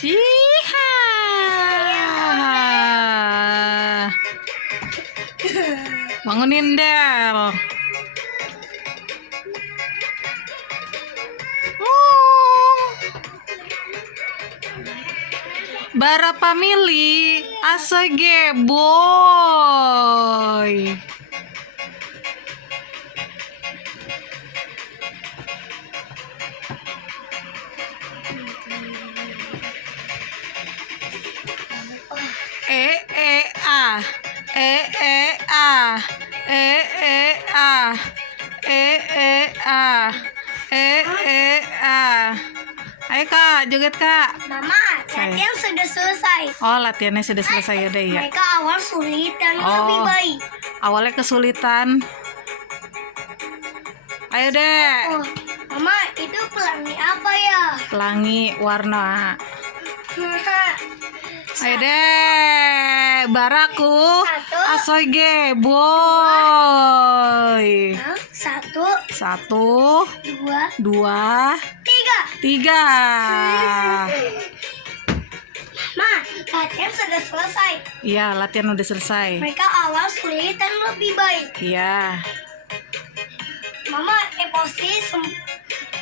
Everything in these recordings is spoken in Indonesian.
Iha. Bangunin Del. Bara family asage boy. A e a ayo Kak, joget Kak. Mama, latihan sudah selesai. Oh, latihannya sudah selesai, udah ya. Mereka awal sulit dan lebih baik. Awalnya kesulitan. Ayo deh. Oh, Mama, itu pelangi apa ya? Pelangi warna. Ayo deh, baraku asoge boy. Satu, dua, tiga. Ma, latihan sudah selesai. Iya, latihan udah selesai. Mereka awal sulit dan lebih baik. Iya. Mama, posisi.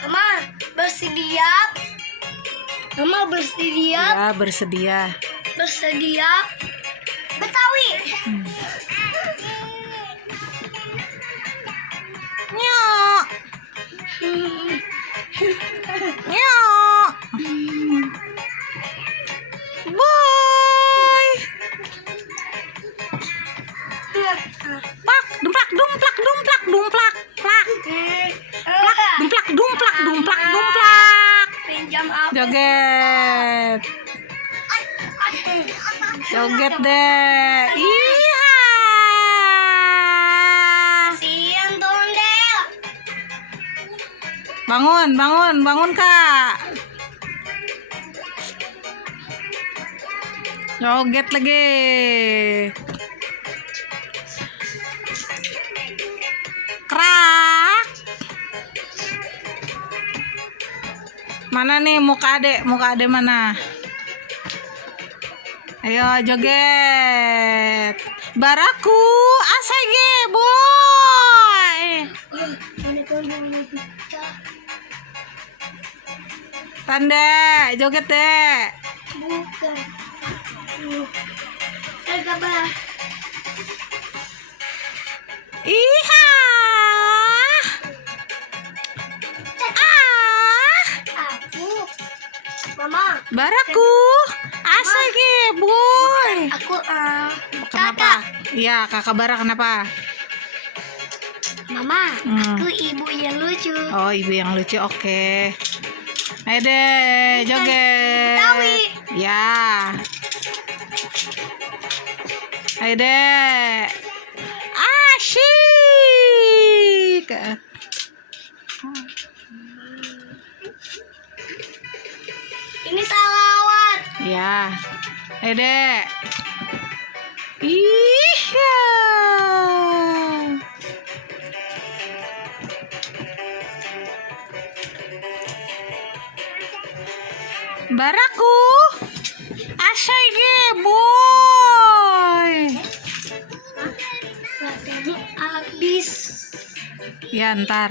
Mama, bersedia. Mama, bersedia. Ya, bersedia. Bersedia. Betawi. Nyok. Nyok. Boy. Pak, dumplak, dumplak, dumplak, dumplak, plak. Plak, dumplak, dumplak, dumplak, dumplak. Pinjam apa? Joget. Joget deh. Iya. Kasihan dong, Del. Bangun, bangun, bangun Kak. Joget lagi. Krak. Mana nih muka adek? Muka adek mana? Ayo joget. Baraku asage boy. Tanda, joget deh. Bukan. Kabar. Iha. Aku. Mama. Baraku asage boy. Aku Kenapa? Iya, Kakak Bara kenapa? Mama, aku ibu yang lucu. Oh, ibu yang lucu. Oke. Ayo deh, joget. Betawi. Ya. Ayo deh. Asyik. Ini salawat. Ya. Ayo deh. Iya. Baraku asage boy. Latihannya habis. Ya ntar.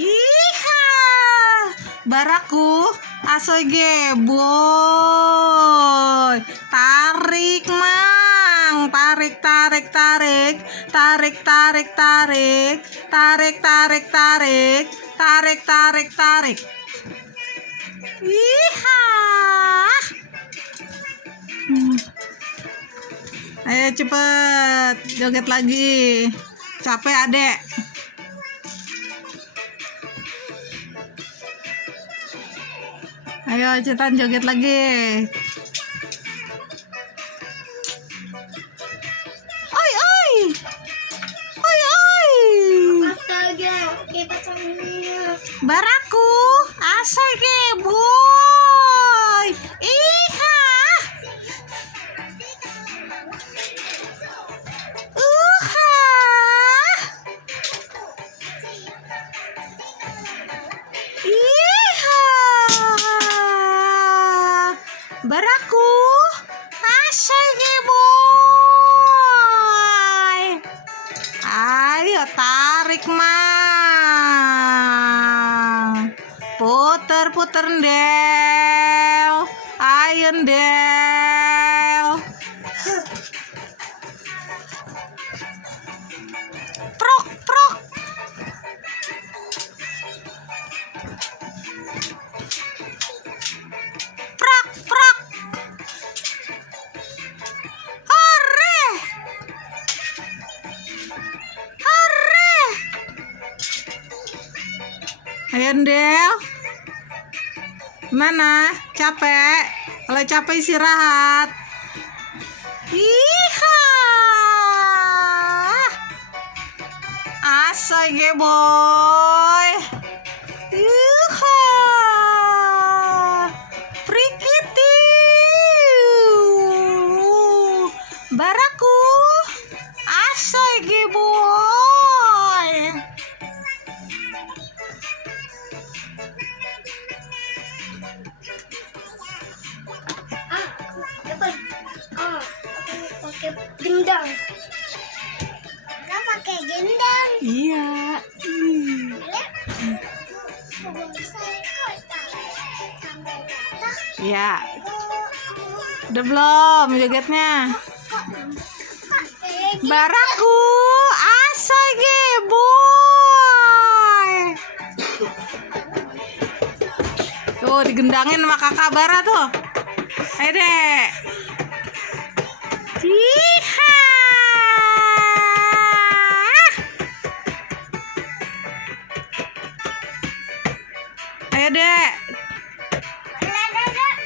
Iha. Baraku asoge boy. Tarik mang. Tarik, tarik, tarik. Tarik, tarik, tarik. Tarik, tarik, tarik. Tarik, tarik, tarik. Iha. Ayo cepet joget lagi. Capek adek. Ayo cepetan joget lagi. Oi oi. Oi oi. Astaga, oke Baraku, asoy ge boy. Iha. Uha. Iha. Baraku, asoy ge boy. Ayo tarik mang. Puter-puter ndel. Ayo ndel. Prok prok. Prok prok. Hore. Hore. Ayo ndel. Mana? Capek? Kalau capek istirahat. Iha. Asoy ge boy. Iha. Prikiti. Baraku. Asoy ge boy. Dapat. Pakai gendang. Kan pakai gendang. Iya. Iya. Udah belum jogetnya? Baraku, asoy ge boy. Tuh digendangin sama kakak Bara tuh. Ayo dek. Iha. Ayo dek.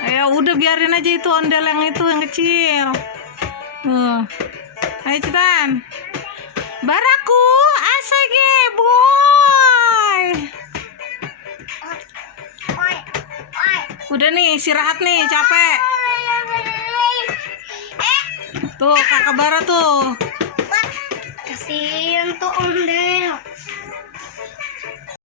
Ayo udah biarin aja itu ondel yang itu yang kecil. Ayo cepetan. Baraku, asoy ge boy. Udah nih, istirahat nih, capek. Tuh, kakak Bara tuh. Kasihan tuh ondel.